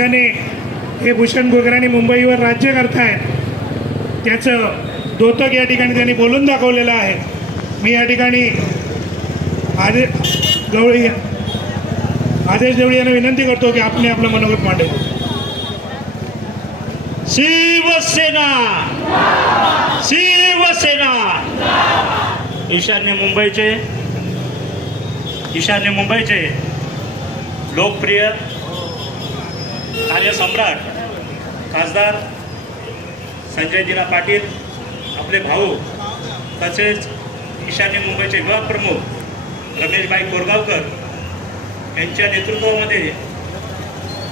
वर्षाने हे भूषण गोगराने मुंबईवर राज्य करतायत. त्याचं दोतक या ठिकाणी त्यांनी बोलून दाखवलेलं आहे. मी या ठिकाणी आदे गवळी आदेश देवळी यांना विनंती करतो की आपण आपलं मनोगत मांडव शिवसेना! शिवसेना! ईशान्य मुंबईचे ईशान्य मुंबईचे लोकप्रिय कार्यसम्राट खासदार संजय पाटील आपले भाऊ तसेच ईशान्य मुंबईचे विभाग प्रमुख रमेशबाई कोरगावकर यांच्या नेतृत्वामध्ये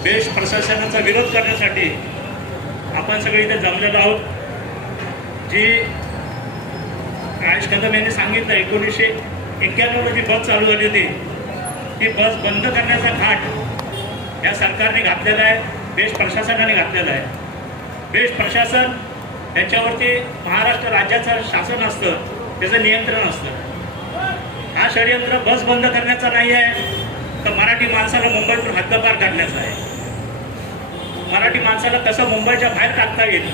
बेस्ट प्रशासनाचा विरोध करण्यासाठी आपण सगळे इथे जमलेलो आहोत. जी राज कदम यांनी सांगितलं एकोणीसशे एक्क्याण्णवला जी बस चालू झाली होती ती बस बंद करण्याचा घाट या सरकारने घातलेला आहे बेस्ट प्रशासनाने घातलेला आहे. बेस्ट प्रशासन त्याच्यावरती महाराष्ट्र राज्याचं शासन असतं त्याचं नियंत्रण असतं. हा षडयंत्र बस बंद करण्याचा नाही आहे तर मराठी माणसाला मुंबईतून हद्दपार काढण्याचा आहे. मराठी माणसाला कसं मुंबईच्या बाहेर टाकता येईल?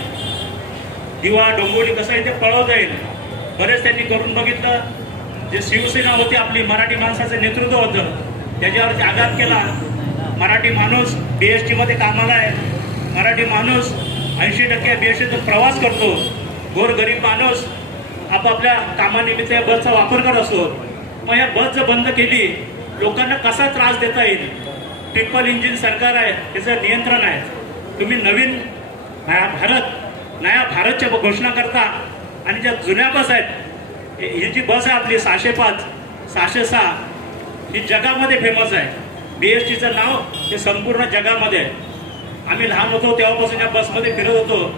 दिवा डोंबिवली कसं इथे पळवता येईल? बरेच त्यांनी करून बघितलं. जे शिवसेना होती आपली मराठी माणसाचं नेतृत्व होतं त्याच्यावरती आघात केला. मराठी माणूस बी एस टीमध्ये कामाला आहे. मराठी माणूस ऐंशी टक्के बी एस टीतून प्रवास करतो. गोरगरीब माणूस आपापल्या कामानिमित्त या बसचा वापर करत असतो. मग या बस जर बंद केली लोकांना कसा त्रास देता येईल? ट्रिपल इंजिन सरकार आहे त्याचं नियंत्रण आहे. तुम्ही नवीन नया भारत नया भारतच्या घोषणा करता. आणि ज्या जुन्या बस आहेत ही ही जी बस आहे आपली सहाशे पाच सहाशे सहा ही जगामध्ये फेमस आहे. बी एस टीचं नाव हे संपूर्ण जगामध्ये आहे. आम्ही लहान होतो तेव्हापासून या बसमध्ये फिरत होतो.